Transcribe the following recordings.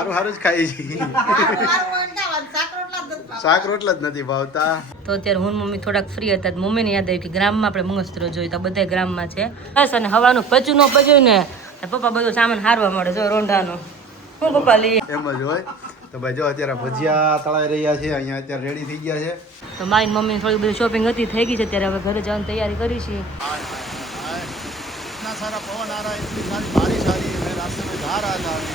હારું હારું જ ખાઈ છે. શાક રોટલા જ નથી ભાવતા. તો અત્યારે હું મમ્મી થોડાક ફ્રી હતા, મમ્મીને યાદ આવી કે ગ્રામમાં આપણે મંગળસૂત્ર જોયું, તો બધા ગ્રામમાં છે. બસ અને હવાનું પચું ન પચ્યું ને પપ્પા બધું સામાન હારવા મળે જો રોંઢાનો. હું પપ્પા લઈએ એમ જ હોય. તો ભાઈ જો અત્યારે ભજીયા તળાઈ રહ્યા છે, અહીંયા અત્યારે રેડી થઈ ગયા છે. તો મારી મમ્મી થોડી બધી શોપિંગ હતી થઈ ગઈ છે, અત્યારે હવે ઘરે જવાની તૈયારી કરી છે. इतना सारा पवन आ रहा है, इतनी सारी बारिश आ रही है, मैं रास्ते में जा रहा था अभी.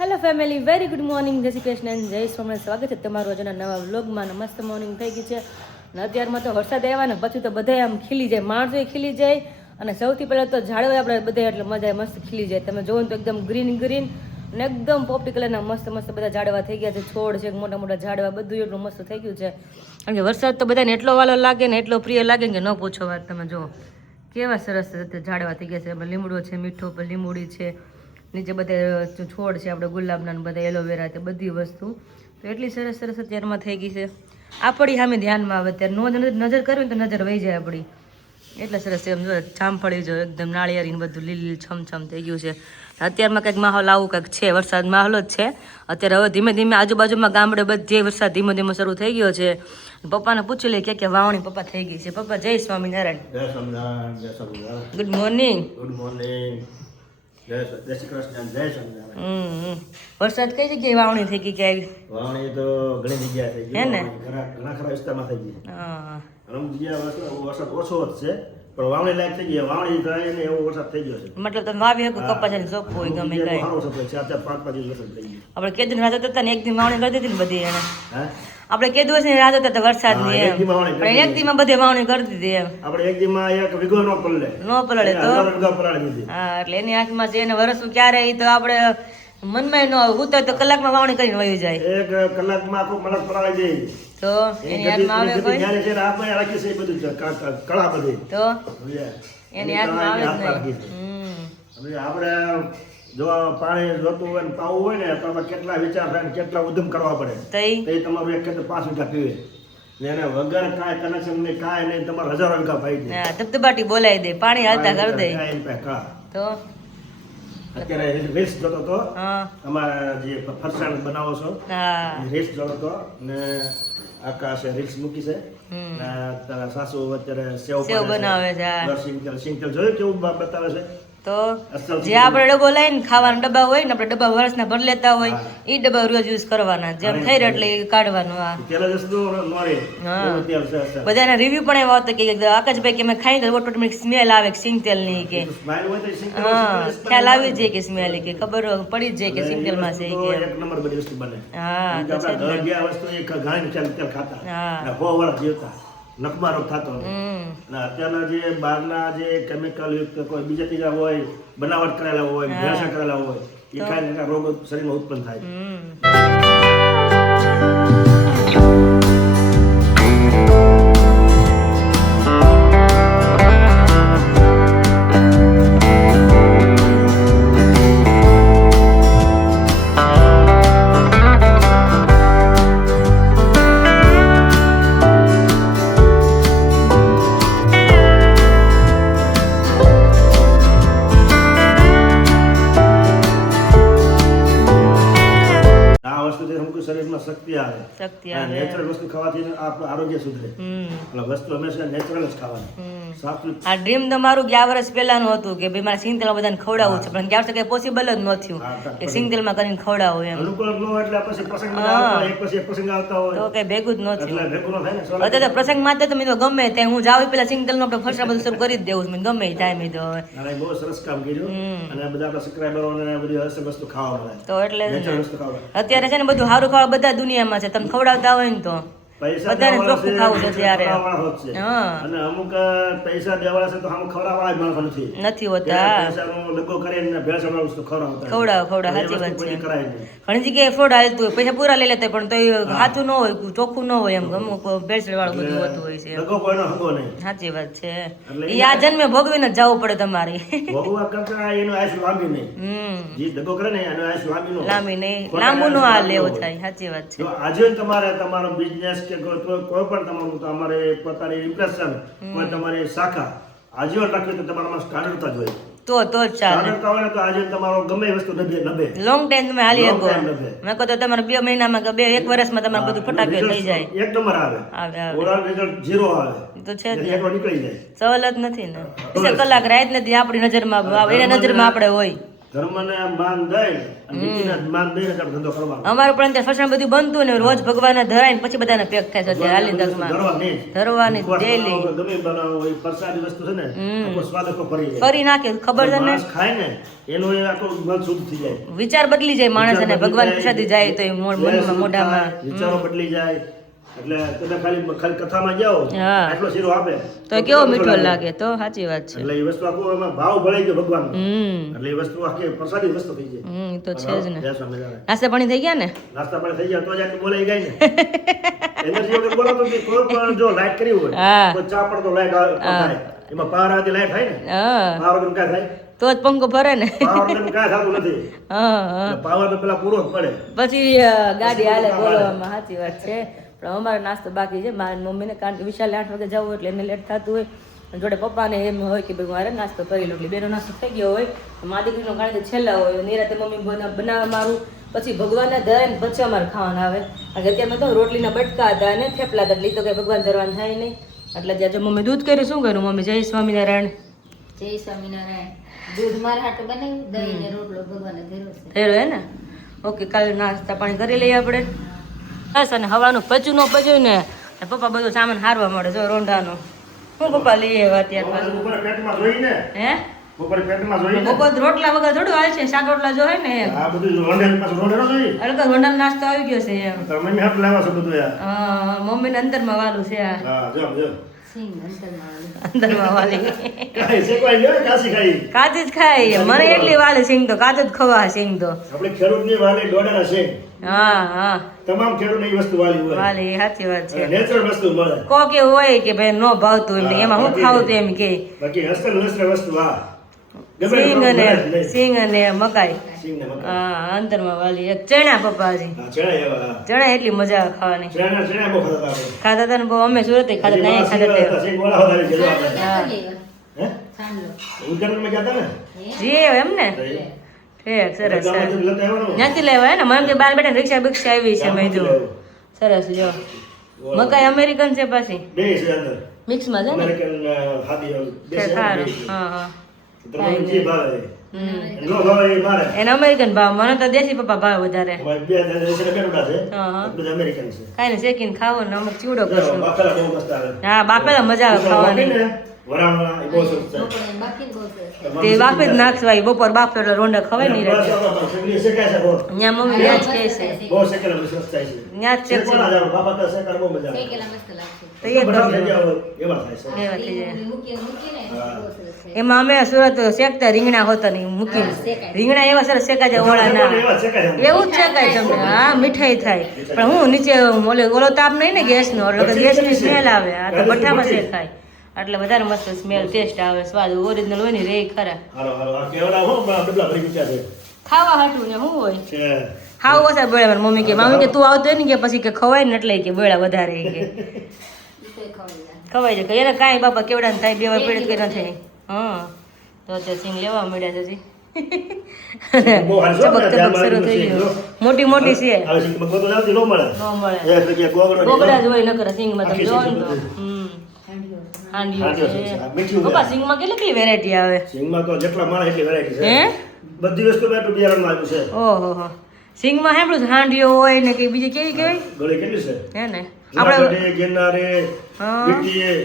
Hello family, very good morning, જય શ્રી કૃષ્ણ, જય સોમનાથ. સ્વાગત છે તમારું આજના નવા વ્લોગમાં. મસ્ત મોર્નિંગ થઈ ગઈ છે અને અત્યારમાં તો વરસાદ આવ્યા ને પછી તો બધા આમ ખીલી જાય, માણસો ખીલી જાય અને સૌથી પહેલાં તો ઝાડવા આપણે બધા એટલે મજા મસ્ત ખીલી જાય. તમે જોવો તો એકદમ ગ્રીન ગ્રીન અને એકદમ પોપટી કલરના મસ્ત મસ્ત બધા ઝાડવા થઈ ગયા છે, છોડ છે, મોટા મોટા ઝાડવા, બધું એટલું મસ્ત થઈ ગયું છે. કારણ કે વરસાદ તો બધાને એટલો વાલો લાગે ને એટલો પ્રિય લાગે કે ન પૂછો વાત. તમે જુઓ કેવા સરસ ઝાડવા થઈ ગયા છે. લીમડો છે, મીઠો પર લીંબુડી છે, નીચે બધા છોડ છે આપણે ગુલાબના બધા એલોવેરા છે, બધી વસ્તુ તો એટલી સરસ સરસ અત્યારમાં થઈ ગઈ છે. આપણી સામે ધ્યાનમાં આવે અત્યારે નજર કરવી તો નજર વહી જાય આપણી, એટલે સરસ એમ જો જામફળી જો એકદમ નાળિયેરી બધું લીલી છમછમ થઈ ગયું છે. અત્યારમાં કંઈક માહોલ આવું કંઈક છે, વરસાદ માહોલ જ છે અત્યારે. હવે ધીમે ધીમે આજુબાજુમાં ગામડે બધે વરસાદ ધીમે ધીમે શરૂ થઈ ગયો છે. પપ્પાને પૂછી લે કે વાવણી પપ્પા થઈ ગઈ છે. પપ્પા જય સ્વામિનારાયણ. જય સ્વામિનારાયણ. જય Swaminarayan. Good morning. Good morning. જય શ્રી કૃષ્ણ. જય સ્વામિનારાયણ. વરસાદ કઈ જગ્યાએ વાવણી થઈ ગઈ? કે વાવણી તો ઘણી જગ્યાએ થઈ ગઈ હે ને, ઘણા ખરા વિસ્તારમાં થઈ ગઈ. હા, અમુક જગ્યાએ વરસાદ ઓછો જ છે પણ વાવણી લાયક થઈ ગઈ. વાવણી થાય ને એવો વરસાદ થઈ ગયો છે. મતલબ તમે વાવી શકો કપાસ ને સોપ હોય ગમે કાંઈ. સારો વરસાદ છે, 4-5 દિવસ વરસાદ થઈ ગયો. આપણે કેદું રાત હતા ને એક દી વાવણી કરી દીધી ને બધી એને. આપણે કે દિવસની રાત હતા તો વરસાદની એમ પણ એક દીમાં બધે વાવણી કરી દીધી એમ. આપણે એક દીમાં એક વીઘો ન પલળે તો હા, એટલે એની આંખમાં છે એને વરસું ક્યારે એ તો આપણે મનમાં ન આવે. ઉતર તો કલાકમાં વાવણી કરીને વહી જાય, એક કલાકમાં આખું મલક પલાળી જાય. તો એની આંખમાં આવે કોઈ આપણે રાખી છે બધું કળા બધી, તો એની આંખમાં આવે જ નહીં. હવે આપણે જો પાણી જોતું હોય ને પાવું હોય ને તો કેટલા વિચાર થાય ને કેટલા ઉદ્યમ કરવા પડે. તો તમારું એક ખેતર 5 વીઘા પીવે ને એને વગર કાંઈ કનેક્શન નહીં કાંઈ નહીં, તમારે 1000 વીઘા પાઈ દે. ધબધબાટી બોલાવી દે, પાણી હાલતા કરી દે. તો અત્યારે રીલ્સ જોતો તો તમારા જે ફરસાણ બનાવો છો રીલ્સ જોતો તો ને આકાશે રીલ્સ મૂકી છે. તારા સાસુ અત્યારે સેવ બનાવે છે, સિંગતેલ જોયું કેવું બતાવે છે. તો જે આપણે ડબ્બો લઈને ખાવાના ડબ્બા હોય ને, આપણે ડબ્બા વર્ષના ભરી લેતા હોય એ ડબ્બા રોજ યુઝ કરવાના, જેમ થઈ રહે એટલે કાઢવાનું. બધાના રિવ્યુ પણ એવા હતા કે આકાશભાઈ કે મેં ખાઈ તો ઓટોમેટિક સ્મેલ આવે સિંગતેલની, કે હા ખ્યાલ આવી જાય કે સ્મેલ, કે ખબર પડી જ જાય કે સિંગતેલમાં છે કે. હા નખમાં રોગ થતો અત્યારના જે બહારના જે કેમિકલ યુક્ત કોઈ બીજા ત્રીજા હોય, બનાવટ કરેલા હોય, ભેળસેળ કરેલા હોય, એ ખાઈને રોગ શરીરમાં ઉત્પન્ન થાય. શક્તિ આવે, નેચરલ વસ્તુ ખાવાથી આપણું આરોગ્ય સુધરે. એટલે વસ્તુ હંમેશા નેચરલ જ ખાવાની. આ ડ્રીમ તો મારું ગયા વર્ષ પહેલાનું હતું કે ભાઈ મારે સિંગતેલમાં બધાને ખવડાવવું છે, પણ ગયા વર્ષે કઈ પોસિબલ જ ન થયું કે સિંગતેલમાં કરીને ખવડાવું એમ. તો કઈ ભેગું જ ન થયું. અત્યારે પ્રસંગ માટે તો મેં તો ગમે ત્યાં હું જાઉં પેલા સિંગતેલનું આપણે ફરસા બધું શરૂ કરી જ દેવું છે ગમે ટાઈમે. તો હવે બહુ સરસ કામ કર્યું અને બધા આપણા સબસ્ક્રાઇબરોને બધી અસર વસ્તુ ખાવા મળે. તો એટલે અત્યારે છે ને બધું સારું ખાવા બધા દુનિયામાં છે, તમે ખવડાવતા હોય ને તો બધાને ચોખ્ખું ખાવું છે ત્યારે. અને અમુક પૈસા દેવાળા છે તો અમુક ખવડાવવાળા જ માણસો નથી હોતા. પૈસાનો ડબ્બો કરીને ભેળસેળ વસ્તુ ખવડાવતા સાચી વાત છે. ઘણી જગ્યાએ ફ્રોડ હાલતું હોય, પૈસા પૂરા લઈ લેતા પણ તો હાથું ન હોય, ચોખ્ખું ન હોય, એમ અમુક ભેળસેળ વાળું બધું હોતું હોય છે. સાચી વાત છે. એ આ જન્મે ભોગવીને જ જવું પડે તમારે. ભોગવા કરતા એનો આયુષ લાંબી નહીં. જે દગો કરે ને એનો આયુષ લાંબી નહીં, લાંબુ નો હાલ એવો થાય. સાચી વાત છે. આજે તમારે તમારો બિઝનેસ કોઈ પણ તમારું તમારે પોતાની ઇમ્પ્રેશન કોઈ તમારી શાખા આજીવન રાખવી તો તમારામાં સ્ટાન્ડર્ડતા જોઈએ. તો જ ચાલે. સ્ટાન્ડર્ડતા હોય ને તો આજે તમારો ગમે એ વસ્તુ નભે. લોંગ ટાઈમ તમે હાલી Long શકો. time નભે. મેં કહો તો તમારે 2 મહિનામાં કે 1 વર્ષમાં તમારે બધું ફટાકે થઈ જાય. એક નંબર આવે. આવે. ઓવરઓલ રિઝલ્ટ 0 આવે. ઈ તો છે જ ને. એકલો નીકળી જાય. સવાલ જ નથી ને. 20 કલાક રાત નથી આપણી નજરમાં આવે, એના નજરમાં આપણે હોય. ધર્મને માન દઈ અને નીતિને માન દઈને જ આપણે ધંધો કરવાનો. અમારે પણ ત્યાં ફસણ બધું બનતું ને રોજ ભગવાનને ધરાય ને પછી બધાને પેક થાય છે અત્યારે હાલી તકમાં. ધરવાની જ. ધરવાની ઉપવાસ daily. બનાવો, ગમે એ બનાવો, એ પ્રસાદી વસ્તુ છે ને આખો સ્વાદ આખો ફરી જાય. ફરી નાખે ખબર છે ને. માણસ ખાય ને એનું એ આખું મન શુદ્ધ થઈ જાય. વિચાર બદલી જાય માણસ અને ભગવાન પ્રસાદી જાય તો એ મનમાં મોઢામાં. વિચારો બદલી જાય. એટલે તમે ખાલી કથામાં જાઓ હા. આટલો શીરો આપે તો કેવો મીઠો લાગે. તો સાચી વાત છે. એટલે એ વસ્તુ આખું એમાં ભાવ ભળાઈ ગયો ભગવાનનો. હમ એટલે એ વસ્તુ આખી પ્રસાદી વસ્તુ થઈ જાય. તો છે જ ને. જય સ્વામિનારાયણ. નાસ્તા પાણી થઈ ગયા ને. નાસ્તા પાણી થઈ ગયા તો જ આટલું બોલાઈ ગઈ ને. એનર્જી વગર બોલો તો કોઈ પણ જો લાઈટ કરી હોય હા. તો ચા પડતો લાઈટ થાય. એમાં પાવર આથી લાઈટ થાય ને. હા પાવર વગર કાંઈ થાય? તો જ પંખો ફરે ને. પાવર વગર કાંઈ થતું નથી. હા એટલે પાવર તો પેલા પૂરો જ પડે. પછી ગાડી હાલે બોલવામાં. સાચી વાત છે. પણ અમારો નાસ્તો બાકી છે મારી મમ્મીને, કારણ કે વિશાલે 8 વાગે જવું એટલે એને લેટ થતું હોય. અને જોડે પપ્પાને એમ હોય કે ભાઈ મારે નાસ્તો કરી લો. એટલે બેનો નાસ્તો થઈ ગયો હોય. મા દીકરીનો કારણ કે છેલ્લા હોય નિરાતે મમ્મી બનાવે મારું, પછી ભગવાનને ધરે ને પછી અમારે ખાવાના આવે. કારણ કે અત્યારમાં તો રોટલીના બટકા હતા અને થેપલા હતા એટલે ઈ તો કંઈ ભગવાન ધરવાનું થાય નહીં. એટલે ત્યાં જો મમ્મી દૂધ કર્યું. શું કર્યું મમ્મી? જય સ્વામિનારાયણ. જય સ્વામિનારાયણ. દૂધ મારા હાટુ બનાવ્યું, દહીં ને રોટલો ભગવાને ધર્યો છે. થયેલો હે ને. ઓકે, કાલે નાસ્તા પાણી કરી લઈએ આપણે. બસ, અને હવાનું પચ્યું ન પચ્યું ને પપ્પા બધું સામાન હારવા મળે. જો રોંઢાનો હું પપ્પા લઈ આવ્યા ત્યાર પાછું. બપોરે પેટમાં જોઈને હે બપોરે પેટમાં જોઈને બપોર રોટલા વગર થોડું હાલ છે. શાક રોટલા જો હોય ને એમ. આ બધું રોંઢે પાછું રોંઢેનો જોઈએ. એટલે રોંઢાનો નાસ્તો આવી ગયો છે એમ. તો મમ્મી હાથ લાવ્યા છો બધું યાર. મમ્મીને અંદરમાં વાલું છે આ. હા જો જો સિંગ અંતરમાં આવે. અંદરમાં વાલી કાઈ શેકવાય ને કાસી ખાઈ. કાચી જ ખાય. મને એટલી વાલે સિંગ તો કાચું જ ખવા સિંગ તો. આપણે ખેડૂતની વાલી ડોડાના છે. હા હા તમામ ખેડૂતને એ વસ્તુ વાલી હોય. વાલી સાચી વાત છે. નેચરલ વસ્તુ મળે. કોક એવું હોય કે ભાઈ ન ભાવતું એમ એમાં હું ખાવું તો એમ કે બાકી હસ્તલ નેચરલ વસ્તુ આ સિંગ અને સિંગ અને મકાઈ. સિંગ ને મકાઈ. હા અંતરમાં વાલી એક ચણા પપ્પાજી. હા ચણા એવા. ચણા એટલી મજા આવે ખાવાની. ચણા બહુ ખાતા હતા આપણે. ખાતા હતા ને બહુ. અમે સુરત ખાતા હતા, અહીંયા ખાતા હતા. સિંગ વાળા વધારે જેલો સાંડલો આપણે. ક્યાંથી લેવા? હે? સાંડલો. ઉદઘાટનમાં ગયા હતા ને? જી એમ ને. ઠીક, સરસ સરસ. ગામમાંથી લેતા આવવાનું. ત્યાંથી લેવાય ને. મને કે બાર બેઠા રિક્ષા બિક્ષા આવી છે મેં જો. સરસ જો. મકાઈ અમેરિકન છે પાછી. બે છે અંદર. મિક્સમાં છે ને. અમેરિકન હાદી બે છે. સારું. હા હા. તમને જે ભાવે નો ભાવે એ મારે. એને અમેરિકન ભાવ. મને તો દેશી પપ્પા ભાવ વધારે. અમારે બે બેઠા છે. હા હા. બધા અમેરિકન છે. કાંઈ ને શેકીને ખાવો ને અમુક ચીવડો કરશું. બાફેલા બહુ મસ્ત આવે. હા બાફેલા મજા આવે ખાવાની. વરાળના એ બહુ સરસ છે. ઢોકળાને બાફીને બહુ સરસ. તે બાફી જ નાખવા ઈ બપોર બાફે એટલે રોંડા ખવાય નહીં બસ રહે. આપણે શેકલી શેકાય છે બહુ. ત્યાં મમ્મી ત્યાં જ કહે છે. બહુ શેકેલા બહુ સરસ થાય છે. ત્યાં જ છે. શેકવાના જ આવે. બાપા તો શેકાય બહુ મજા આવે. શેકેલા મસ્ત લાગશે. તો એ બધા કરજો. થઈ ગયા હોય એવા થાય છે. એવા થઈ જાય. મૂકીને બહુ સરસ થાય. એમાં અમે સુરત શેકતા રીંગણા હોતા નહીં મૂકીને. શેકાય. રીંગણા એવા સરસ શેકાય છે ઓળા ના. એવા શેકાય છે. એવું જ શેકાય તમને. હા મીઠાઈ થાય. પણ હું નીચે ઓલો તાપ નહીં ને ગેસનો એટલે ગેસની સ્મેલ આવે. આ તો ભઠ્ઠામાં શેકાય એટલે વધારે મસ્ત સ્મેલ ટેસ્ટ આવે. સ્વાદ ઓરિજિનલ હોય ને રે ખરા. હાલો હાલો આ કેવડા હો ડબલા ભરી મૂક્યા છે. ખાવા હાટું ને શું હોય. છે. ખાવ ઓછા બોળ્યા. મમ્મી કે મમ્મી કે તું આવતો હોય ને કે પછી કે ખવાય ને એટલે કે બોળ્યા વધારે કે ઈ તોય ખવાઈ જાય. ખવાય છે કે એને કાંઈ બાપા કેવડા થાય 2 વાર પેડ કે ન થાય. હા તો અત્યારે સિંગ લેવા મળ્યા છે જી. બહુ હાલ છો ચબક ચબક શરૂ થઈ ગયું. મોટી મોટી છે. હવે સિંગ મગો તો જાતી નો મળે. ન મળે. એ તો કે ગોગડો ગોગડા જ હોય નકર સિંગમાં તમે આખી જોવો ને સિંગ તો. બધી. હાંડિયો હાંડિયો છે. છે. મીઠું છે. પપ્પા સિંગમાં કેટલી વેરાયટી આવે. સિંગમાં તો જેટલા માણસ એટલી વેરાયટી છે. હે બધી વસ્તુ બેઠું બિયારણમાં આવ્યું છે. ઓહો હો. સિંગમાં સાંભળ્યું છે હાંડિયો હોય ને કે બીજી કેવી કહેવાય ગળી કેટલી છે? હે ને આપણે જુનાગઢી, ગિરનારી, હા. બીટી,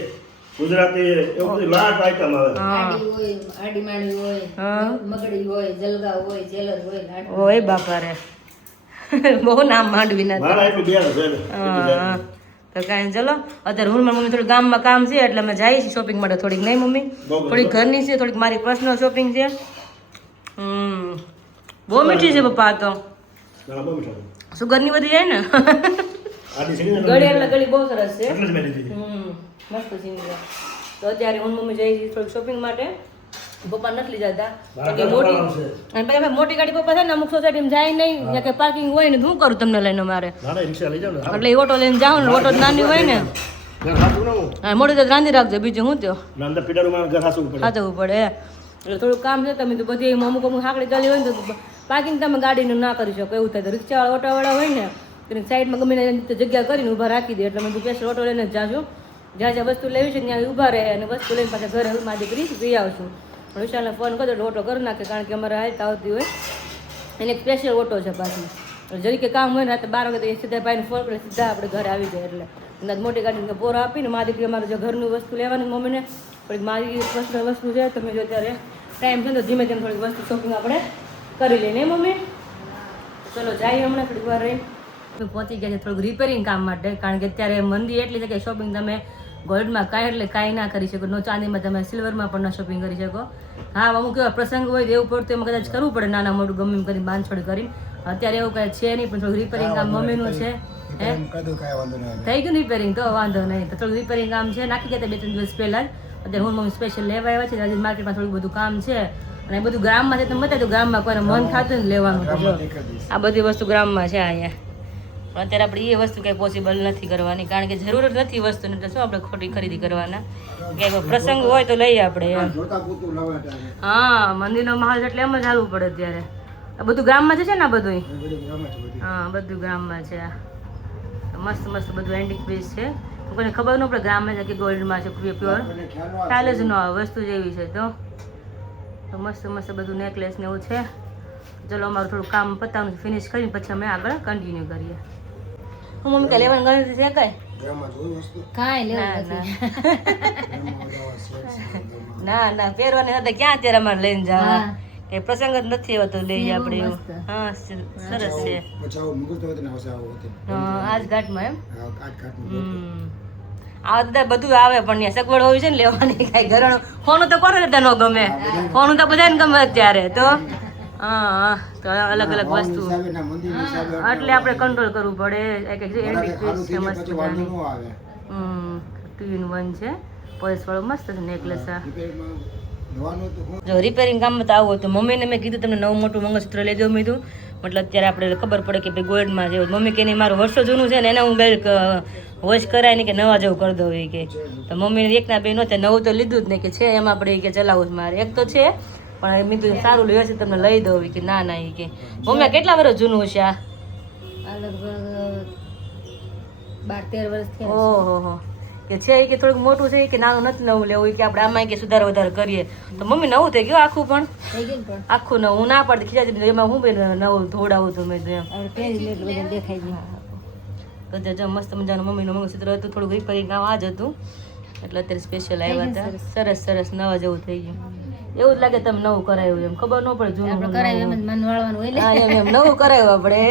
ગુજરાતી એવું બધી લાટ આઈટમ આવે. હા આડી હોય, આડી માળી હોય, હા. મગડી હોય, જલગા હોય, જેલર હોય, લાડુ. ઓય બાપા રે. બહુ નામ માંડવી ના. મારા એટલું બિયારણ છે ને. એટલું હા જાતનું. તો કાંઈ ચલો અત્યારે હું મમ્મી થોડું ગામમાં કામ છે એટલે અમે જઈએ છીએ શોપિંગ માટે. થોડીક નહીં મમ્મી બહુ થોડીક ઘરની છે, થોડીક મારી પર્સનલ શોપિંગ છે. બહુ મીઠી છે પપ્પા આ તો. ના, બહુ મીઠા છે. સુગરની બધી જાય ને. આડી છે ને ગળી એટલે ગળી બહુ સરસ છે. એટલે જ મેં લીધી. મસ્ત છે. તો અત્યારે હું મમ્મી જઈએ છીએ થોડીક શોપિંગ માટે. પપ્પા નથી લઈ જતા મારા કે મોટી પપ્પા છે. અને પછી અમે મોટી ગાડી પપ્પા છે ને અમુક સોસાયટીમાં જાય નહીં ત્યાં કે પાર્કિંગ હોય ને શું કરું તમને લઈને મારે ના ના રિક્ષા લઈ જાઓ ને. એટલે એ ઓટો લઈને જાઉં ને ઓટો જ નાની હોય ને ઘર હાસું ના હું હા મોટી તો રાંધી રાખજો બીજું હું થયો ના અંદર પીડાનું ઘર હાસું પડે ખાધવું પડે એટલે થોડું કામ છે તમે તો બધી અમુક હાકડી ચાલી હોય ને તો પાર્કિંગ તમે ગાડીનું ના કરી શકો એવું થાય તો રિક્ષાવાળા ઓટોવાળા હોય ને તેને સાઈડમાં ગમે તે જગ્યા કરીને ઊભા રાખી દે એટલે મેં સ્પેશિયલ ઓટો લઈને જ જાજો જ્યાં જ્યાં વસ્તુ લેવી છે ત્યાં ઊભા રહે અને વસ્તુ લઈને પાછા ઘરે મારી દીકરી જઈ આવશું વિશાલને ફોન કરજો એટલે ઓટો કરી નાખે કારણ કે અમારે હાલતા આવતી હોય એને એક સ્પેશિયલ ઓટો છે પાછી જરી કે કામ હોય ને રાતે 12 વાગે તો એ સીધા ભાઈને ફોન કરે સીધા આપણે ઘરે આવી જાય એટલે અંદાજ મોટી ગાડીને પોરો આપીને મારી દીકરી અમારે જો ઘરનું વસ્તુ લેવાની મમ્મીને થોડીક મારી પર્સનલ વસ્તુ છે તમે જો ત્યારે ટાઈમ છે તો ધીમે ધીમે થોડીક વસ્તુ શોપિંગ આપણે કરી લઈએ ને મમ્મી ચલો જઈએ હમણાં થોડીક વાર રહી પહોંચી ગયા છે થોડુંક રિપેરિંગ કામ માટે કારણ કે અત્યારે મંદી એટલી છે કે શોપિંગ તમે ગોલ્ડમાં કાંઈ એટલે કાંઈ ના કરી શકો નો ચાંદીમાં તમે સિલ્વરમાં પણ ના શોપિંગ કરી શકો હા અમુક એવા પ્રસંગ હોય તો એવું પડતું એમાં કદાચ કરવું પડે નાના મોટું ગમે એમ કરીને બાંધછોડ કરીને અત્યારે એવું કાંઈ છે નહીં પણ થોડું રિપેરિંગ કામ મમ્મીનું છે હે થઈ ગયું રિપેરિંગ તો વાંધો નહીં તો થોડું રિપેરિંગ કામ છે નાખી ગયા 2-3 દિવસ પહેલાં જ અત્યારે હું મમ્મી સ્પેશિયલ લેવા આવ્યા છે રાજેશ માર્કેટમાં થોડું બધું કામ છે અને બધું ગ્રામમાં છે તમે બતાવ્યું ગ્રામમાં કોઈને મન થતું ને લેવાનું તો જો આ બધી વસ્તુ ગ્રામમાં છે અહીંયા પણ અત્યારે આપણે એ વસ્તુ કંઈ પોસિબલ નથી કરવાની કારણ કે જરૂરત નથી વસ્તુને તો શું આપણે ખોટી ખરીદી કરવાના કે પ્રસંગ હોય તો લઈએ આપણે એમ હા મંદિરનો માહોલ એટલે એમ જ હાલવું પડે અત્યારે આ બધું ગ્રામમાં છે ને આ બધું હા બધું ગ્રામમાં છે મસ્ત મસ્ત બધું એન્ટિક પીસ છે કોઈને ખબર ન પડે ગ્રામમાં છે કે ગોલ્ડમાં છે પ્યોર ખ્યાલ જ ન આવે વસ્તુ જેવી છે તો મસ્ત મસ્ત બધું નેકલેસ ને એવું છે ચલો અમારું થોડું કામ પતાવવાનું ફિનિશ કરીને પછી અમે આગળ કન્ટિન્યુ કરીએ હું મમ્મી કાંઈ લેવાનું ગણતરી છે કાંઈ કાંઈ લેવું નથી ના ના પહેરવાની હતા ક્યાં અત્યારે અમારે લઈને જવા કે પ્રસંગ જ નથી હોતો લઈએ આપણે એવું હા સરસ છે આજ ઘાટમાં એમ આ બધું આવે પણ ત્યાં સગવડ હોવી છે ને લેવાની કાંઈ ઘરનું ફોનું તો કોને ન ગમે ફોનું તો બધાને ગમે અત્યારે તો હા તો અલગ અલગ વસ્તુ એટલે આપણે કંટ્રોલ કરવું પડે એક એન્ટિક પીસ છે મસ્ત ટુ-ઇન-1 છે પોલીસ વાળો મસ્ત છે નેકલેસ જો રિપેરિંગ કામમાં તો આવું હતું મમ્મીને મેં કીધું તમને નવું મોટું મંગળસૂત્ર લઈ દઉં કીધું મતલબ અત્યારે આપણે ખબર પડે કે ભાઈ ગોલ્ડમાં જેવું મમ્મી કે નહીં મારું વર્ષો જૂનું છે ને એને હું બેલ્ટ વોશ કરાય નહીં કે નવા જેવું કરી દઉં એ કે તો મમ્મીને એકના બે નહોતા નવું તો લીધું જ નહીં કે છે એમાં આપણે કે ચલાવવું જ મારે એક તો છે પણ મેં કીધું સારું લેવું છે તમને લઈ દઉં કે ના ના એ કે મમ્મી કેટલા વર્ષ જૂનું છે આ લગભગ 12-13 વર્ષ થયા ઓહો કે છે કે થોડુંક મોટું છે કે નાનું નથી નવું લેવું કે આપણે આમાં કે સુધાર વધારે કરીએ તો મમ્મી નવું થઈ ગયું આખું પણ થઈ ગયું પણ આખું નવું હું ના પડતી ખીચાતી એમાં હું નવું ધોડાવું હતું મેં એમ હવે પહેરી લે એટલે બધા દેખાઈ જાય તો મસ્ત મજાનું મમ્મીનું મંગળસૂત્ર હતું થોડુંક રિપેરિંગ કામ આ જ હતું એટલે અત્યારે સ્પેશિયલ આવ્યા હતા સરસ સરસ નવા જેવું થઈ ગયું એવું જ લાગે તમે નવું કરાયું એમ ખબર ન પડે જૂનું આપણે કરાવ્યું એમ જ મન વાળવાનું હોય ને હા એમ નવું કરાયું આપણે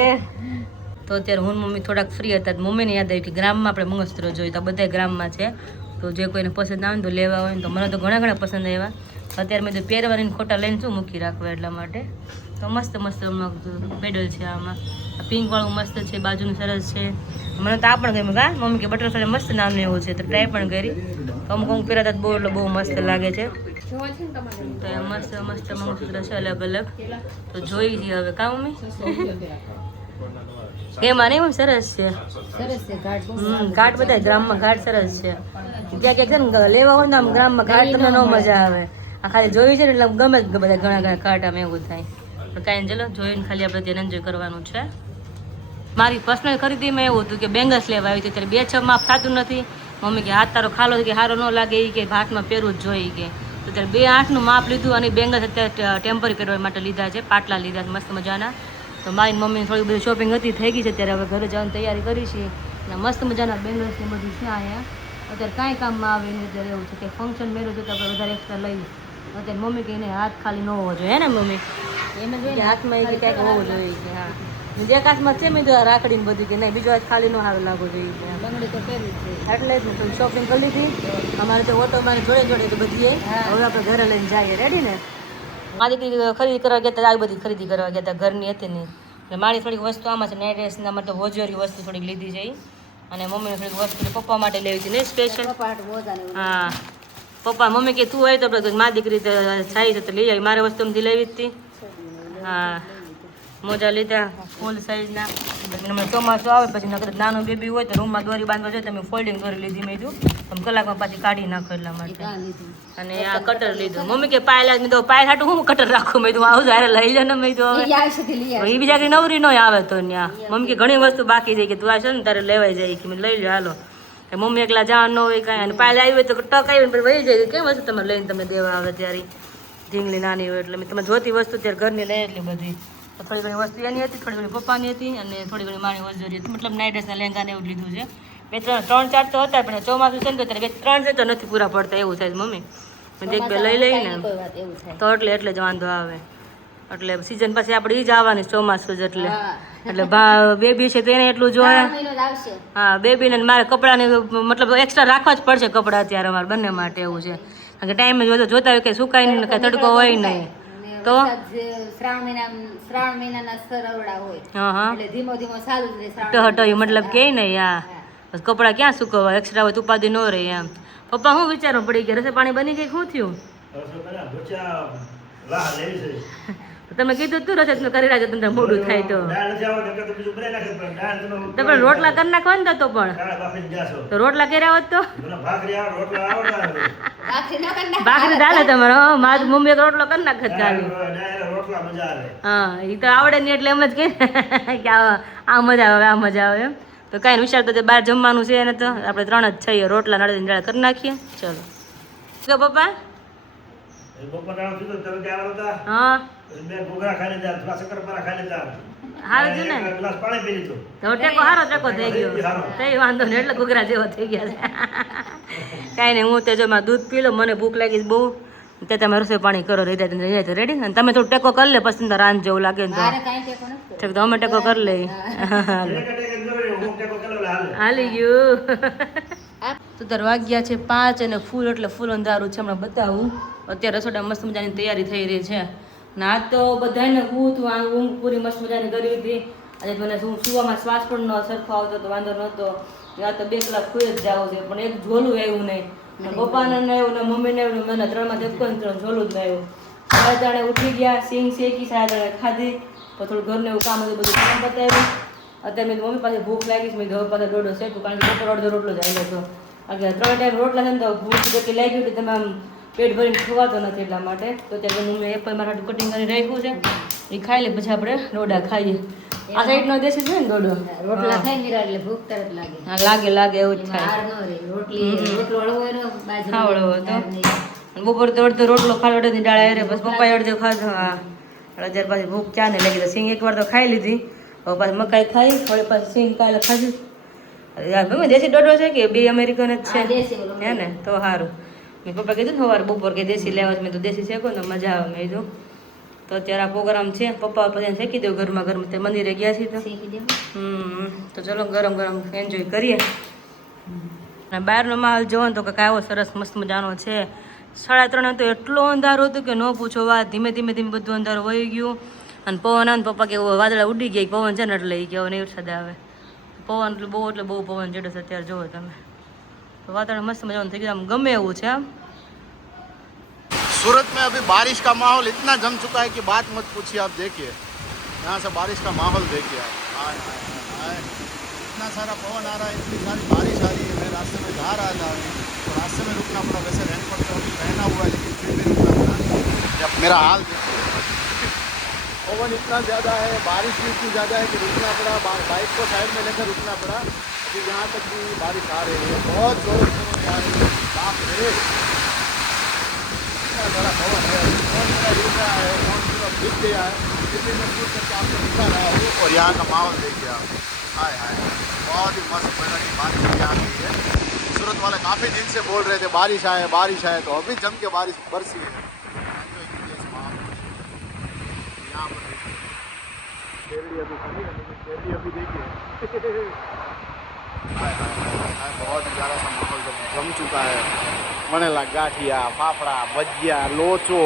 તો અત્યારે હું મમ્મી થોડાક ફ્રી હતા તો મમ્મીને યાદ આવી કે ગ્રામમાં આપણે મંગળસૂત્ર જોયું તો બધા ગ્રામમાં છે તો જે કોઈને પસંદ આવે ને તો લેવા હોય ને તો મને તો ઘણા ઘણા પસંદ આવ્યા અત્યારે મેં તો પહેરવાની ખોટા લઈને શું મૂકી રાખવા એટલા માટે તો મસ્ત મસ્ત મેડલ છે આમાં પિંક વાળું મસ્ત છે બાજુનું સરસ છે મને તો આ પણ ગમ્યું હા મમ્મી કે બટરફ્લાય મસ્ત નામનું એવું છે તો ટ્રાય પણ કરી તો અમુક અમુક પહેરાતા બહુ એટલે બહુ મસ્ત લાગે છે તો એ મસ્ત મસ્ત મંગળસૂત્ર છે અલગ અલગ તો જોઈ છીએ હવે કા મમ્મી એમાં નહીં સરસ છે સરસ છે ઘાટ બહુ ઘાટ બધા ગ્રામમાં ઘાટ સરસ છે ક્યાંક ક્યાંક છે ને લેવા હોય ને આમ ગ્રામમાં ઘાટ તમને ન મજા આવે આ ખાલી જોઈ છે ને એટલે ગમે જ બધા ઘણા ઘણા ઘાટ આમ એવું થાય પણ કાંઈ ચલો જોઈને ખાલી આપણે ત્યાં એન્જોય કરવાનું છે મારી પર્સનલ ખરીદીમાં એવું હતું કે બેંગલ્સ લેવા આવી હતી ત્યારે 2-6 માપ થતું નથી મમ્મી કે હાથ તારો ખાલો કે સારો ન લાગે એ કે હાથમાં પહેરવું જ જોઈએ કે તો ત્યારે 2-8નું માપ લીધું અને બેંગલ્સ અત્યારે ટેમ્પરરી પહેરવા માટે લીધા છે પાટલા લીધા છે મસ્ત મજાના તો મારી મમ્મીને થોડી બધી શોપિંગ હતી થઈ ગઈ છે ત્યારે હવે ઘરે જવાની તૈયારી કરી છે અને મસ્ત મજાના બેંગલ્સ ને બધું છે અહીંયા અત્યારે કાંઈ કામમાં આવે ને અત્યારે એવું છે કે ફંક્શન મેરેજ છે તો આપણે વધારે એક્સ્ટ્રા લઈ અત્યારે મમ્મી કે એને હાથ ખાલી ન હોવો જોઈએ હે ને મમ્મી એમ જ હોય હાથમાં એ કંઈક હોવું જોઈએ કે હા બીજા કાચમાં છે મેં રાખડીને બધું કે નહીં બીજો હાથ ખાલી ન હારું લાગવું જોઈએ બંગડી તો પહેરી છે એટલે જ ને શોપિંગ કરી લીધી અમારે તો ઓટો મારે જોડે જોડે તો બધી હવે આપણે ઘરે લઈને જઈએ રેડી ને મારી દીકરી ખરીદી કરવા ગયા હતા આવી બધી ખરીદી કરવા ગયા હતા ઘરની હતી નહીં એટલે મારી થોડીક વસ્તુ આમાં છે નાઇટ ડ્રેસના માટે હોજરી વસ્તુ થોડીક લીધી છે અને મમ્મીને થોડીક વસ્તુ પપ્પા માટે લેવી હતી નહીં સ્પેશિયલ હા પપ્પા મમ્મી કે તું હોય તો આપણે મારી દીકરી તો જાય છે તો લઈ આવી મારે વસ્તુ એમથી લેવી જ હતી હા મોજા લીધા ફૂલ સાઈઝના મને ચોમાસું આવે પછી નકર નાનું બેબી હોય તો રૂમમાં દોરી બાંધવા જોઈએ તમે ફોલ્ડિંગ કરી લીધી મેં કીધું તમે કલાકમાં પાછી કાઢી નાખો એટલા માટે અને આ કટર લીધું મમ્મી કે પાયલા મેં તો પાયલ હાટું હું કટર રાખું મેં કીધું આવું જ્યારે લઈ જા ને મેં કીધું હવે એ બીજા કઈ નવરી ન આવે તો ત્યાં મમ્મી કે ઘણી વસ્તુ બાકી જાય કે તું આવશે ને તારે લેવાઈ જાય કે મેં લઈ લો હાલો મમ્મી એકલા જવાનું ન હોય કાંઈ અને પાયલ આવી હોય તો ટક આવી ને વહી જાય કેમ વસ્તુ તમે લઈને તમે દેવા આવે ત્યારે ઢીંગલી નાની હોય એટલે મેં તમે જોતી વસ્તુ ત્યારે ઘરની લઈ એટલી બધી તો થોડી ઘણી વસ્તુ એની હતી થોડી ઘણી પપ્પાની હતી અને થોડી ઘણી મારી વસ્તુ હતી મતલબ નાઇટ ડ્રેસના લહેંગાને એવું લીધું છે બે ત્રણ ચાર તો હતા પણ ચોમાસું છે ને તો ત્યારે ત્રણ છે તો નથી પૂરા પડતા એવું થાય મમ્મી મેં એક બે લઈ લઈને તો એટલે જ વાંધો આવે એટલે સિઝન પછી આપણે એ જ આવવાની ચોમાસું જ એટલે બેબી છે તેને એટલું જોઈએ હા બેબીને મારે કપડાને મતલબ એક્સ્ટ્રા રાખવા જ પડશે કપડાં અત્યારે અમારે બંને માટે એવું છે કારણ કે ટાઈમે જોતા હોય કે સુકાય નહીં કાંઈ તડકો હોય નહીં તો શ્રાવણ મહિનાના સરવડા હોય હા એટલે ધીમો ધીમો ચાલુ જ રહે ટહટહી મતલબ કે નહીં હા બસ કપડાં ક્યાં સુકવવા એક્સ્ટ્રા હોય ઉપાધિ ન રહે એમ પપ્પા શું વિચારવું પડી ગયા રસે પાણી બની ગઈ શું થયું તમે કીધું તું રસદ કરી રાખજો તમને મોડું થાય તો તમે રોટલા કરી નાખવા ને તો પણ તો રોટલા કર્યા હોત તો ભાખરી ચાલે તમારે મારી મમ્મી એક રોટલો કરી નાખે ચાલે હા એ તો આવડે નહીં એટલે એમ જ કે આ મજા આવે આ મજા આવે એમ તો કાંઈ વિચાર તો બહાર જમવાનું છે એને તો આપણે ત્રણ જ છીએ રોટલા નળે કરી નાખીએ ચલો શું પપ્પા હા હારું છે ને તો ટેકો હારો ટેકો થઈ ગયો કઈ વાંધો નહીં એટલે ઘૂઘરા જેવો થઈ ગયા છે કાંઈ નહીં હું તે જો દૂધ પી લો મને ભૂખ લાગી બહુ તે તમે રસોઈ પાણી કરો રહી તો રેડી ને તમે થોડું ટેકો કરી લે પછી રાંધ જેવું લાગે ને તો અમે ટેકો કરી લઈએ હાલી ગયું તો તાર વાગ્યા છે 5 અને ફૂલ એટલે ફૂલ અંધારું છે હમણાં બતાવું અત્યારે રસોડા મસ્ત મજાની તૈયારી થઈ રહી છે ના તો બધાને ઊંઘ પૂરી મસ્ત મજાની કરી હતી આજે મને સુવામાં શ્વાસ પણ ન સરખો આવતો તો વાંધો નહોતો આ તો 2 કલાક ખુઈ જ જવું છે પણ એક ઝોલું આવ્યું નહીં પપ્પાને ન આવ્યું ને મમ્મીને આવ્યું મને 3માં ધક્કો ને 3 ઝોલું જ ન આવ્યું સાડા જાણે ઉઠી ગયા સિંગ શેકી સાડા જાણે ખાધી તો થોડું ઘરનું એવું કામ હતું બધું કામ બતાવ્યું અત્યારે મેં મમ્મી પાસે ભૂખ લાગી છે મેં ઘર પાસે દોડો શેકું કારણ કે બપોર અડધો રોટલો જ આવેલો હતો આગળ 3 ટાઈમ રોટલા છે ને તો ભૂખ જેટલી લાગી હતી તમે આમ પેટ ભરીને ખવાતો નથી એટલા માટે તો ત્યારે મમ્મી એપલ મારા કટિંગ કરી રાખ્યું છે એ ખાઈ લે પછી આપણે ડોડા ખાઈએ આ સાઈડનો દેશી છે ને ડોડો રોટલા ખાઈ નીરા એટલે ભૂખ તરત લાગે હા લાગે એવું જ થાય રોટલો હળવો હોય ને બાજરી ખાવડો હતો બપોર તો અડધો રોટલો ખાલી અડધી ડાળા રે બસ પપ્પાએ અડધો ખાધો હા અડધા પાછી ભૂખ ચા ને લાગી તો સિંગ એકવાર તો ખાઈ લીધી હવે પાછી મકાઈ ખાઈ હવે પાછી સિંગ કાલે ખાધી મમ્મી દેશી ડોડો છે કે બે અમેરિકન જ છે હે ને તો સારું મેં પપ્પા કીધું ને સવારે બપોર કે દેશી લેવા મેં તો દેશી શેકો ને મજા આવે મેં કીધું તો અત્યારે આ પ્રોગ્રામ છે પપ્પા પછી શેકી દઉં ઘરમાં તે મંદિરે ગયા છીએ તો તો ચલો ગરમ એન્જોય કરીએ અને બહારનો માહોલ જોવો ને તો કંઈક આવો સરસ મસ્ત મજાનો છે 3:30 તો એટલો અંધારો હતો કે ન પૂછો વાત ધીમે ધીમે બધું અંધારો વહી ગયું અને પવન આવે પપ્પા કે વાદળા ઉડી ગયા પવન છે ને એટલે કે હવે નહીં વરસાદ આવે પવન એટલે બહુ પવન જેટલો છે અત્યારે જોવો તમે तो वातावरण मस्त मजा થઈ ગયું આમ ગમે એવું છે આમ सूरत में अभी बारिश का माहौल इतना जम चुका है कि बात मत पूछिए आप देखिए यहाँ से बारिश का माहौल देखिए आप हाय इतना सारा पवन आ रहा है इतनी सारी बारिश आ रही है मैं रास्ते में जा रहा था तो रास्ते में रुकना पड़ा वैसे रेनकोट तो अभी पहना हुआ है लेकिन फिर भी रुकना पड़ा जब मेरा हाल देखिए पवन इतना ज़्यादा है बारिश भी इतनी ज़्यादा है कि रुकना पड़ा बाइक को साइड में लेकर रुकना पड़ा कि यहाँ तक भी बारिश आ रही है बहुत जोर से आ रही है बाप रे इतना बड़ा पवन है कौन पूरा रुक रहा है कौन पूरा भिग गया है इतने में पूछ करके आपको दिखा रहा हूँ और यहाँ का माहौल देखिए आप हाय बहुत ही मस्त महीना की बारिश यहाँ की है सूरत वाले काफ़ी दिन से बोल रहे थे बारिश आए तो अभी जम के बारिश बरसी है यहाँ पर देखिए अभी देखिए बहुत ही ज़्यादा सा माहौल जम चुका है वनेला गाठिया फाफड़ा भजिया लोचो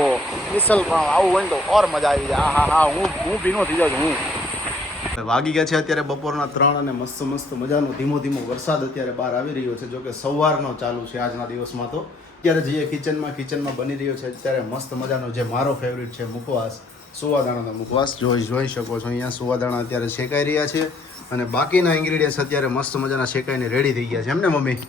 मिसल पाव આવું હોય તો ઓર મજા આવી જાય હા હું ભીનો થઈ જાઉં હું વાગી ગયા છે અત્યારે બપોરના 3 અને મસ્ત મજાનો ધીમો વરસાદ અત્યારે બહાર આવી રહ્યો છે જો કે સવારનો ચાલુ છે આજના દિવસમાં તો અત્યારે જઈએ કિચનમાં બની રહ્યો છે અત્યારે મસ્ત મજાનો જે મારો ફેવરિટ છે મુખવાસ સુવાદાણાનો મુખવાસ જોઈ શકો છો. અહીંયા સુવાદાણા અત્યારે શેકાઈ રહ્યા છે અને બાકીના ઇન્ગ્રીડિયન્ટ્સ અત્યારે મસ્ત મજાના શેકાઈને રેડી થઈ ગયા છે. એમ ને મમ્મી?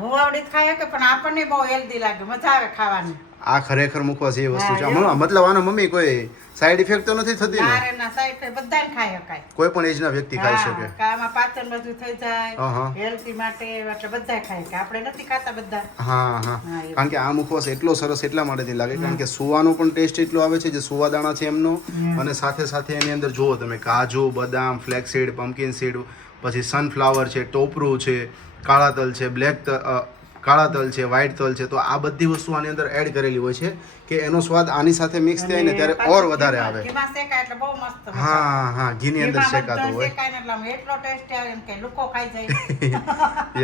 હુવાવડી ખાય કે પણ આપણને બહુ હેલ્ધી લાગે, મજા આવે ખાવાની. આ ખરેખર મુખવાસ એ વસ્તુ છે. મતલબ આનો મમ્મી કોઈ સાઈડ ઇફેક્ટ તો નથી થતી ને? ના રે ના, સાઈડ પર બધાને ખાઈ શકાય. કોઈ પણ એજના વ્યક્તિ ખાઈ શકે. હા, આમાં પાચન બધું થઈ જાય, હા. હેલ્ધી માટે એટલે બધા ખાય કે આપણે નથી ખાતા બધા. હા હા, એવું. કારણ કે આ મુખવાસ એટલો સરસ એટલા માટેથી લાગે કારણ કે સુવાનો પણ ટેસ્ટ એટલો આવે છે, જે સુવાદાણા છે એમનો, અને સાથે સાથે એની અંદર જુઓ તમે કાજુ, બદામ, ફ્લેક્સીડ, પમ્પકિન સીડ, પછી સનફ્લાવર છે, ટોપરું છે, કાળા તલ છે, કાળા તલ છે, વ્હાઈટ તલ છે. તો આ બધી વસ્તુ આની અંદર એડ કરેલી હોય છે કે એનો સ્વાદ આની સાથે મિક્સ થાય ને ત્યારે ઓર વધારે આવે. ઘીમાં શેકાય એટલે બહુ મસ્ત મજા આવે. હા, ઘીની અંદર ઘીમાં શેકાતો બધા હોય. શેકાય ને એટલે આમ એટલો ટેસ્ટ આવે એમ કે લોકો ખાઈ જાય.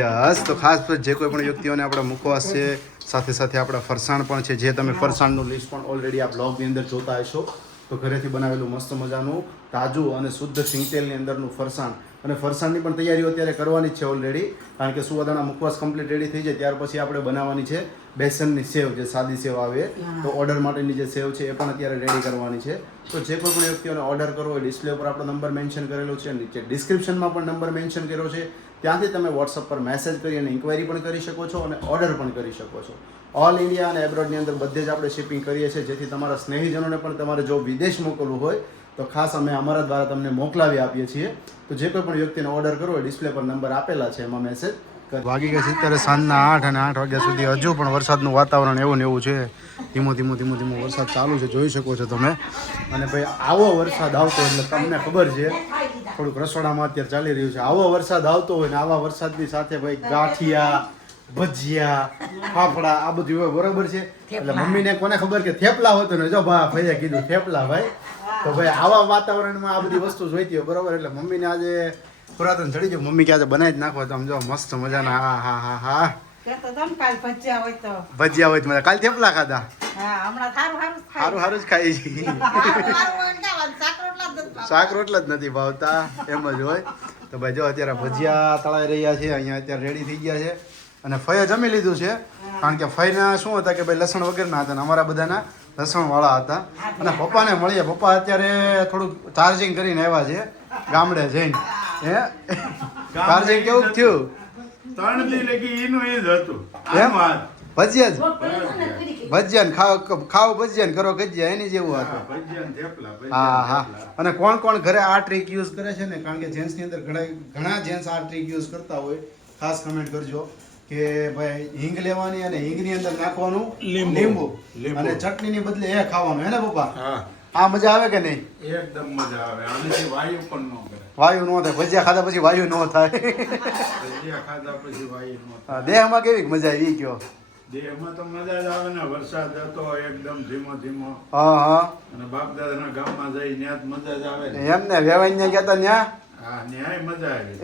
યસ. તો ખાસ જે કોઈ પણ વ્યક્તિઓને આપણા મુખવાસ છે, સાથે સાથે આપણા ફરસાણ પણ છે, જે તમે ફરસાણનું લિસ્ટ પણ ઓલરેડી આ બ્લોગની અંદર જોતા હશો, તો ઘરેથી બનાવેલું મસ્ત મજાનું તાજું અને શુદ્ધ સિંગતેલની અંદરનું ફરસાણ, અને ફરસાણની પણ તૈયારીઓ અત્યારે કરવાની જ છે ઓલરેડી, કારણ કે સુવાદાણા મુખવાસ કમ્પ્લીટ રેડી થઈ જાય ત્યાર પછી આપણે બનાવવાની છે બેસનની સેવ, જે સાદી સેવ આવે. તો ઓર્ડર માટેની જે સેવ છે એ પણ અત્યારે રેડી કરવાની છે. તો જે કોઈ પણ વ્યક્તિઓને ઓર્ડર કરવો હોય, ડિસ્પ્લે ઉપર આપણો નંબર મેન્શન કરેલો છે, નીચે ડિસ્ક્રિપ્શનમાં પણ નંબર મેન્શન કર્યો છે, ત્યાંથી તમે વોટ્સઅપ પર મેસેજ કરી અને ઇન્ક્વાયરી પણ કરી શકો છો અને ઓર્ડર પણ કરી શકો છો. ઓલ ઇન્ડિયા અને એબ્રોડની અંદર બધે જ આપણે શિપિંગ કરીએ છીએ, જેથી તમારા સ્નેહીજનોને પણ તમારે જો વિદેશ મોકલવું હોય તો ખાસ અમે અમારા દ્વારા તમને મોકલાવી આપીએ છીએ. તો જે કોઈ પણ વ્યક્તિને ઓર્ડર કરવો હોય, ડિસ્પ્લે પર નંબર આપેલા છે, એમાં મેસેજ વાગી ગયા છે અત્યારે સાંજના 8 અને 8 વાગ્યા સુધી હજુ પણ વરસાદનું વાતાવરણ એવું ને એવું છે. ધીમો ધીમો વરસાદ ચાલુ છે, જોઈ શકો છો તમે. અને ભાઈ આવો વરસાદ આવતો એટલે તમને ખબર છે થોડુંક રસોડામાં અત્યારે ચાલી રહ્યું છે. આવો વરસાદ આવતો હોય ને આવા વરસાદની સાથે ભાઈ ગાંઠિયા, ભજીયા, ફાફડા આ બધું હોય, બરોબર છે. એટલે મમ્મીને કોને ખબર કે થેપલા હોતો ને, જો ભાઈએ કીધું થેપલા ભાઈ. તો ભાઈ આવા વાતાવરણમાં આ બધી વસ્તુ જોઈતી હોય, બરોબર. એટલે મમ્મીને આજે પુરાતન ચડી ગયું. મમ્મી કે આજે બનાવી જ નાખો. તો આમ જો મસ્ત મજાના હા કહેતો હતો ને કાલ ભજીયા હોય તો. ભજીયા હોય તો મજા. કાલ થેપલા ખાધા. હા, હમણાં સારું જ ખાઈ છીએ. શાક રોટલા જ નથી ભાવતા, એમ જ હોય. તો ભાઈ જો અત્યારે ભજીયા તળાઈ રહ્યા છે, અહીંયા અત્યારે રેડી થઈ ગયા છે. અને ફઈએ જમી લીધું છે, કારણ કે ફઈના શું હતા કે ભાઈ લસણ વગરના હતા, અમારા બધાના લસણ વાળા હતા. અને પપ્પાને મળીએ. પપ્પા અત્યારે થોડુંક ચાર્જિંગ કરીને આવ્યા છે ગામડે જઈને. ચાર્જિંગ કેવું થયું? 3 દી લગી એનું એ જ હતું. એમ? ભજીયા ને ખાવ ભજીયા ને કરો ગજિયા, એની જેવું હતું. ભજીયા ને થેપલા, હા. અને કોણ કોણ ઘરે આ ટ્રીક યુઝ કરે છે ને, કારણ કે જેન્ટ્સ ની અંદર ઘણા જેન્ટ્સ આ ટ્રીક યુઝ કરતા હોય, ખાસ કમેન્ટ કરજો કે ભાઈ હિંગ લેવાની અને હિંગની અંદર નાખવાનું લીંબુ, અને ચટણીની બદલે એ ખાવાનું, હે ને પપ્પા? હા, આ મજા આવે કે નહીં? એકદમ મજા આવે. આનાથી વાયુ પણ ન કરે. વાયુ ન થાય. ભજીયા ખાધા પછી વાયુ ન થાય. ભજીયા ખાધા પછી વાયુ ન થાય. દેહમાં કેવી મજા આવી કયો? દેહમાં તો મજા જ આવે ને. વરસાદ હતો એકદમ ધીમો. હા. અને બાપ દાદાના ગામમાં જઈ ત્યાં જ મજા જ આવે ને. એમને વેવાઈ ને ગયા તા ન્યા? હા, ન્યાય મજા આવી.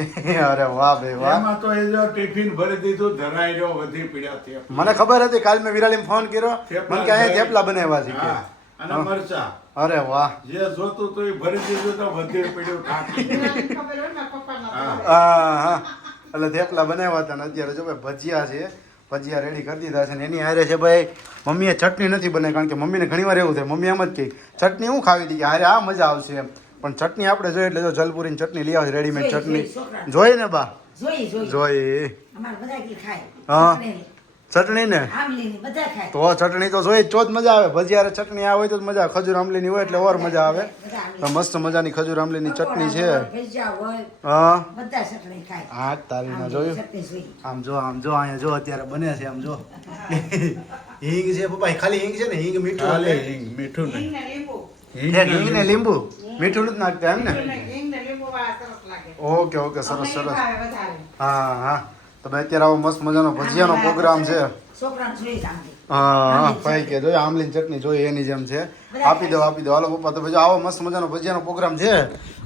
અરે વાહ ભાઈ વાહ. એમાં તો એ જો ટિફિન ભરી દીધું, ધરાઈ રહ્યો, વધી પીડ્યા થેપલા. મને ખબર હતી, કાલ મેં વિરાલીને ફોન કર્યો, મને કે અહીંયા થેપલા બનાવ્યા છે કે. હા, અને મરચા. અરે વાહ. જે જોતું તો એ ભરી દીધું, તો વધી પીડ્યું થાકી. ખબર હોય ને પપ્પાના. હા. એટલે થેપલા બનાવ્યા હતા ને અત્યારે જો ભાઈ ભજીયા છે, ભજીયા રેડી કરી દીધા છે. ને એની હારે છે ભાઈ મમ્મીએ ચટણી નથી બનાવી, કારણ કે મમ્મીને ઘણીવાર એવું થાય, મમ્મી એમ જ કહે ચટણી હું ખાવી હતી કે હારે આ મજા આવશે એમ. પણ ચટણી આપણે જોઈએ એટલે જો જલપુરીની ચટણી લઈ આવે, રેડીમેડ ચટણી જોઈએ ને બા? જોઈએ. હા, ચટણી ને તો ચટણી તો જોઈએ તો જ મજા આવે. ભજીયા ચટણી આ હોય તો જ મજા આવે. ખજૂર આમલીની હોય એટલે ઓર મજા આવે. તો મસ્ત મજાની ખજૂર આમલીની ચટણી છે. હા, તારી ના જોયું? આમ જો અહીંયા જો અત્યારે બને છે. આમ જો હિંગ છે પપ્પા, ખાલી હિંગ છે ને? હિંગ મીઠું, ખાલી હિંગ, મીઠું નહીં. હિંગ ને લીંબુ. મીઠું નથી નાખતા એમ ને? લીંબુ વાળા સરસ લાગે. ઓકે સરસ. અમને ભાવે વધારે. હા. તો ભાઈ અત્યારે આવો મસ્ત મજાનો ભજીયાનો પ્રોગ્રામ છે. હા, ભાઈ કે જોઈએ આમલીની ચટણી જોઈએ એની જેમ છે. આપી દો. હાલો પપ્પા. તો ભાઈ આવો મસ્ત મજાનો ભજીયાનો પ્રોગ્રામ છે.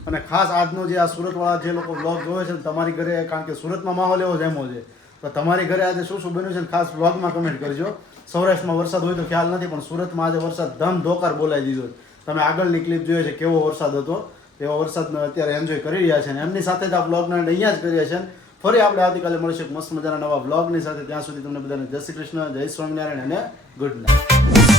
અને ખાસ આજનો જે આ સુરતવાળા જે લોકો બ્લોગ જોવે છે તમારી ઘરે, કારણ કે સુરતમાં માહોલ એવો જ એમો છે, તો તમારી ઘરે આજે શું બન્યું છે ખાસ બ્લોગમાં કમેન્ટ કરજો. સૌરાષ્ટ્રમાં વરસાદ હોય તો ખ્યાલ નથી, પણ સુરતમાં આજે વરસાદ ધમધોકાર બોલાવી દીધો. તમે આગળની ક્લિપ જોઈએ છે કેવો વરસાદ હતો, એવો વરસાદનો અત્યારે એન્જોય કરી રહ્યા છે. અને એમની સાથે જ આ બ્લોગના અહીંયા જ કરીએ છીએ. ફરી આપણે આવતીકાલે મળીશું મસ્ત મજાના નવા બ્લોગની સાથે. ત્યાં સુધી તમને બધાને જય શ્રી કૃષ્ણ, જય સ્વામિનારાયણ અને ગુડ નાઇટ.